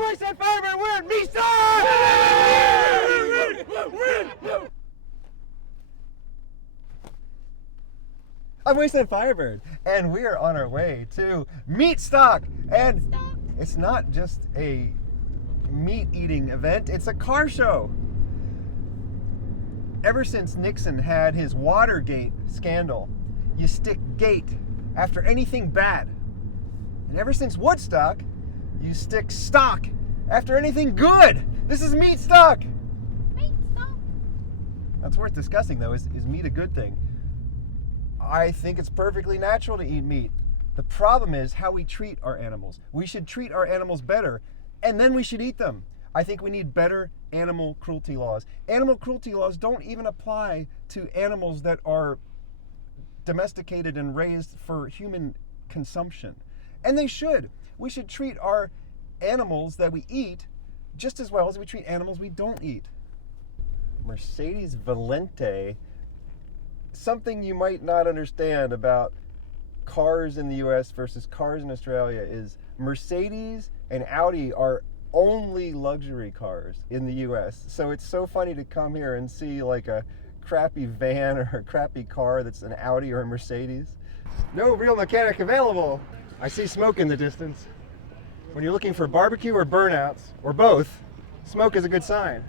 Wasteland Firebird, we're at Meatstock! I'm Wasteland Firebird, and we are on our way to Meatstock. And it's not just a meat-eating event, it's a car show. Ever since Nixon had his Watergate scandal, you stick gate after anything bad. And ever since Woodstock, you stick stock after anything good. This is Meatstock. Meatstock. That's worth discussing, though. Is meat a good thing? I think it's perfectly natural to eat meat. The problem is how we treat our animals. We should treat our animals better, and then we should eat them. I think we need better animal cruelty laws. Animal cruelty laws don't even apply to animals that are domesticated and raised for human consumption. And they should. We should treat our animals that we eat just as well as we treat animals we don't eat. Mercedes Valente, something you might not understand about cars in the US versus cars in Australia is Mercedes and Audi are only luxury cars in the US. So it's so funny to come here and see like a crappy van or a crappy car that's an Audi or a Mercedes. No real mechanic available. I see smoke in the distance. When you're looking for barbecue or burnouts, or both, smoke is a good sign.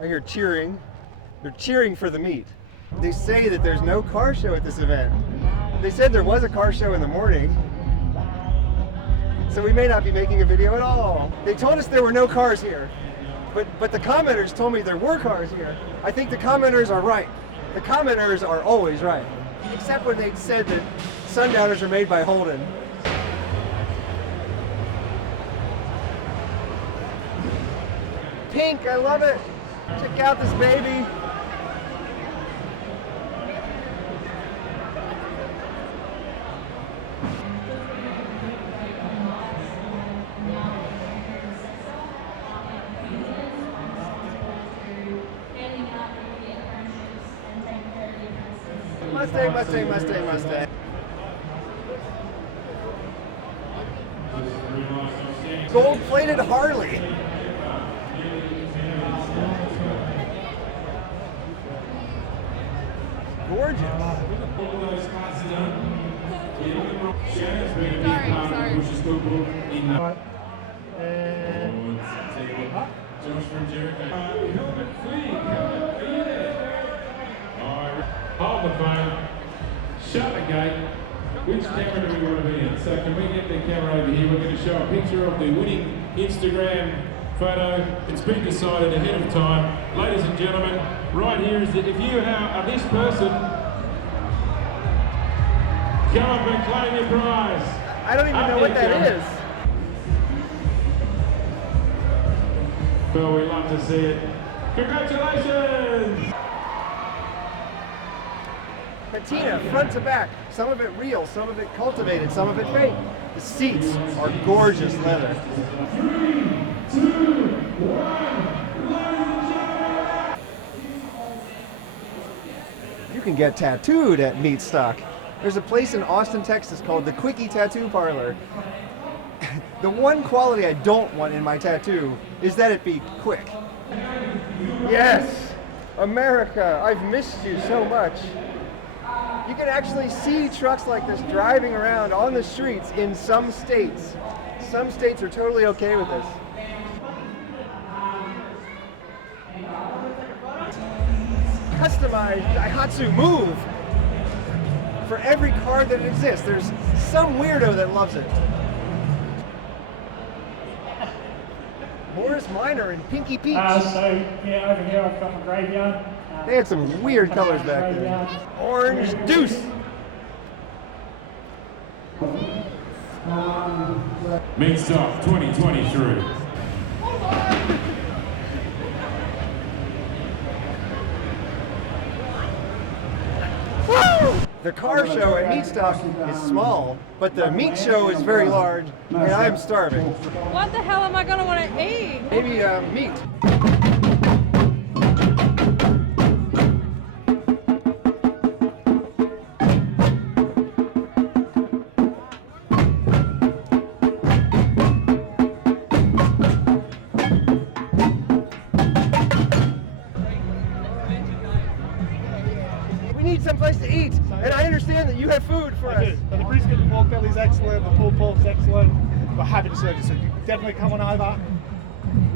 I hear cheering. They're cheering for the meat. They say that there's no car show at this event. They said there was a car show in the morning, so we may not be making a video at all. They told us there were no cars here, but the commenters told me there were cars here. I think the commenters are right. The commenters are always right, except when they said that Sundowners are made by Holden. Pink, I love it. Check out this baby. Mustang, Mustang, Mustang, Mustang. Gold-plated Harley. Gorgeous. Hold the phone, shut the gate. Which camera do we want to be in? So can we get the camera over here? We're going to show a picture of the winning Instagram photo. It's been decided ahead of time. Ladies and gentlemen, right here is that if you are this person, come up and claim your prize. I don't even know what that is. Well, we love to see it. Congratulations! Patina, front to back. Some of it real, some of it cultivated, some of it fake. The seats are gorgeous leather. 3, 2, 1, ladies and gentlemen! You can get tattooed at Meatstock. There's a place in Austin, Texas called the Quickie Tattoo Parlor. The one quality I don't want in my tattoo is that it be quick. Yes, America, I've missed you so much. You can actually see trucks like this driving around on the streets in some states. Some states are totally okay with this. Customized Daihatsu Move for every car that exists. There's some weirdo that loves it. Morris Minor and Pinky Peach. So yeah, over here I've got my graveyard. They had some weird colors back there. Orange Deuce. Meatstock 2023. The car show at Meatstock is small, but the meat show is very large, and I'm starving. What the hell am I gonna want to eat? Maybe meat. understand that you have food for I us. do. But the brisket and pork belly is excellent, the pulled pork's excellent. We're happy to serve you, so you definitely come on over.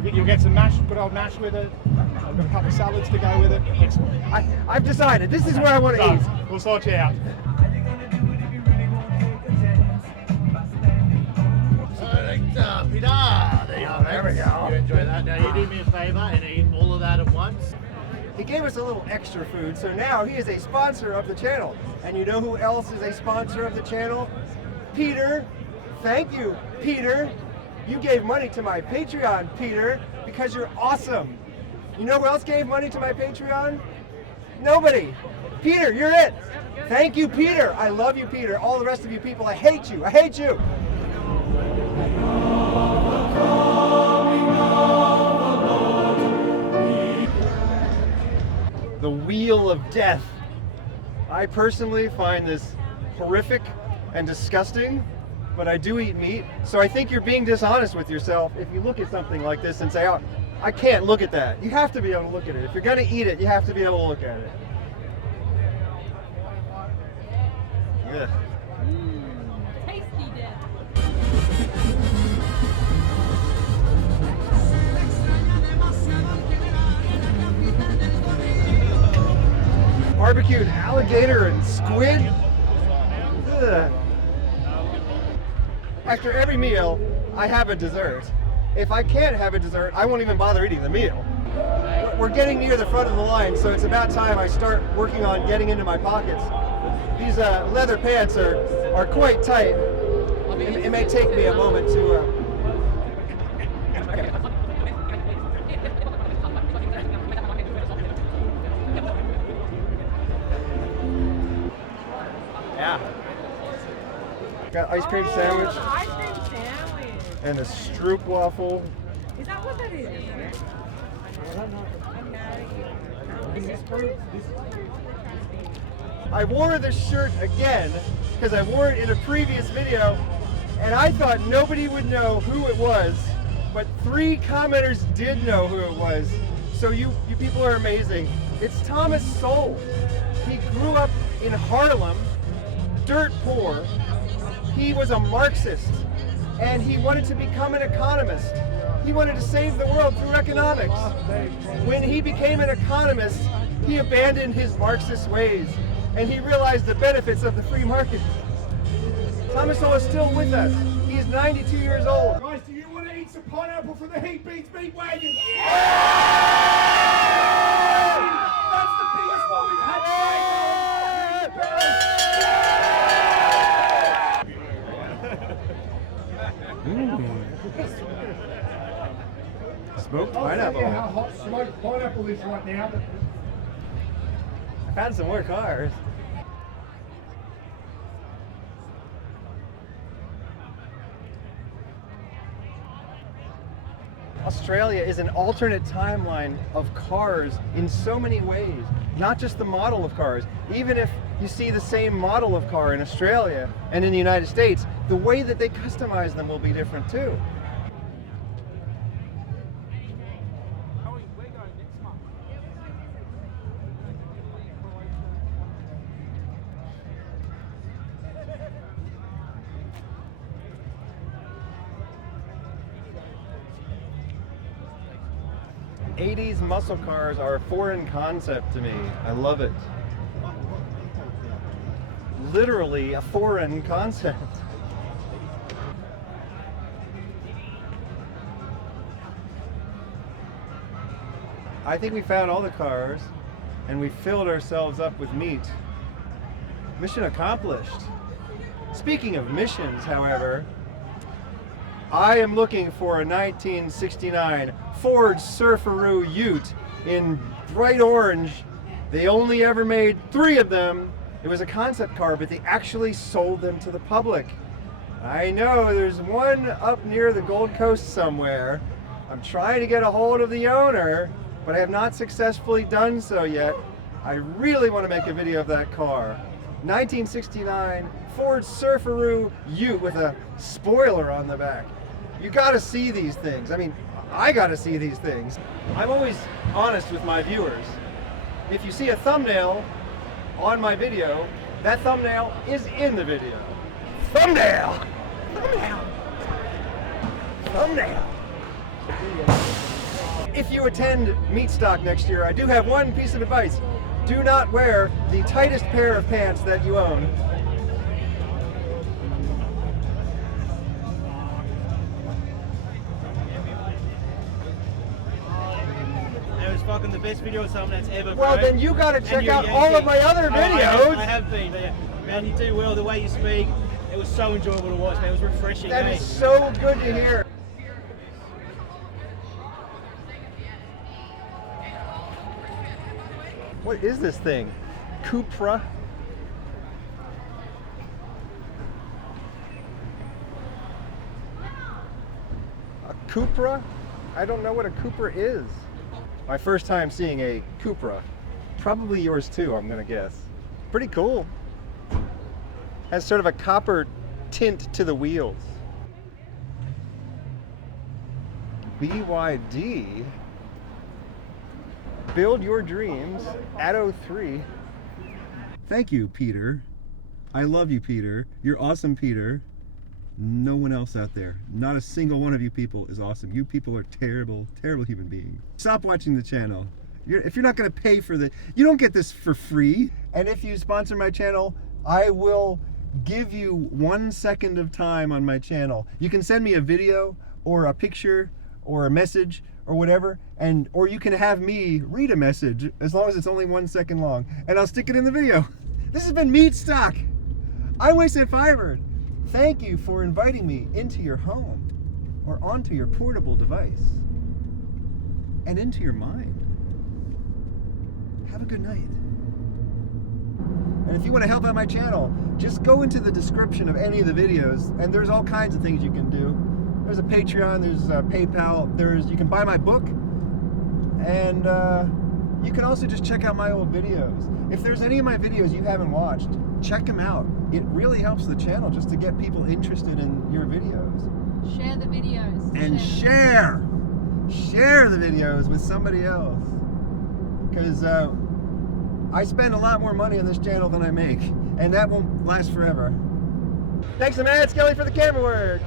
You'll get some mash, good old mash with it. I've got a couple of salads to go with it. Excellent. I've decided this is where I want to eat. We'll sort you out. There we go. You enjoy that. Now you do me a favour and eat all of that at once. He gave us a little extra food, so now he is a sponsor of the channel. And you know who else is a sponsor of the channel? Peter. Thank you, Peter. You gave money to my Patreon, Peter, because you're awesome. You know who else gave money to my Patreon? Nobody. Peter, you're it. Thank you, Peter. I love you, Peter. All the rest of you people, I hate you. I hate you. The Wheel of Death. I personally find this horrific and disgusting, but I do eat meat, so I think you're being dishonest with yourself if you look at something like this and say, oh, I can't look at that. You have to be able to look at it. If you're going to eat it, you have to be able to look at it. Yeah. Tasty death. Barbecued alligator and squid. Ugh. After every meal, I have a dessert. If I can't have a dessert, I won't even bother eating the meal. We're getting near the front of the line, so it's about time I start working on getting into my pockets. These leather pants are quite tight. It may take me a moment to... Okay. Yeah. Got ice cream sandwich The ice cream sandwich. and a stroop waffle. Is that what that is? I wore this shirt again because I wore it in a previous video and I thought nobody would know who it was, but 3 commenters did know who it was. So you people are amazing. It's Thomas Sowell. He grew up in Harlem, dirt poor. He was a Marxist and he wanted to become an economist. He wanted to save the world through economics. When he became an economist, he abandoned his Marxist ways and he realized the benefits of the free market. Thomas Sowell is still with us. He's 92 years old. Guys, do you want to eat some pineapple from the Heat Beats Meat Wagon? That's the biggest one we've had Smoked I'll tell pineapple. you how hot smoked pineapple is right now. I've had some more cars. Australia is an alternate timeline of cars in so many ways, not just the model of cars. Even if you see the same model of car in Australia and in the United States, the way that they customize them will be different too. '80s muscle cars are a foreign concept to me. I love it. Literally a foreign concept. I think we found all the cars and we filled ourselves up with meat. Mission accomplished. Speaking of missions, however, I am looking for a 1969 Ford Surfaroo Ute in bright orange. They only ever made 3 of them. It was a concept car, but they actually sold them to the public. I know there's one up near the Gold Coast somewhere. I'm trying to get a hold of the owner, but I have not successfully done so yet. I really want to make a video of that car. 1969 Ford Surfaroo Ute with a spoiler on the back. You gotta see these things. I mean, I gotta see these things. I'm always honest with my viewers. If you see a thumbnail on my video That thumbnail is in the video. Thumbnail! Thumbnail! Thumbnail! If you attend Meatstock next year, I do have one piece of advice. Do not wear the tightest pair of pants that you own. That was fucking the best video of something that's ever. Well, bro. then you gotta check And you're out all of my other Oh, videos. I have been, but yeah. Man, you do well. The way you speak, it was so enjoyable to watch, man. It was refreshing. That eh? is so good to hear. What is this thing? Cupra? A Cupra? I don't know what a Cupra is. My first time seeing a Cupra. Probably yours too, I'm gonna guess. Pretty cool. Has sort of a copper tint to the wheels. BYD. Build your dreams at 03. Thank you, Peter. I love you, Peter. You're awesome, Peter. No one else out there. Not a single one of you people is awesome. You people are terrible, terrible human beings. Stop watching the channel. If you're not going to pay for the, you don't get this for free. And if you sponsor my channel, I will give you 1 second of time on my channel. You can send me a video or a picture or a message or whatever, or you can have me read a message as long as it's only 1 second long, and I'll stick it in the video. This has been Meatstock. I'm Wasted Firebird. Thank you for inviting me into your home or onto your portable device and into your mind. Have a good night. And if you want to help out my channel, just go into the description of any of the videos, and there's all kinds of things you can do. There's a Patreon, there's a PayPal, you can buy my book, and you can also just check out my old videos. If there's any of my videos you haven't watched, check them out. It really helps the channel just to get people interested in your videos. Share the videos. And share the videos with somebody else. Because I spend a lot more money on this channel than I make, and that won't last forever. Thanks to Matt Skelly for the camera work.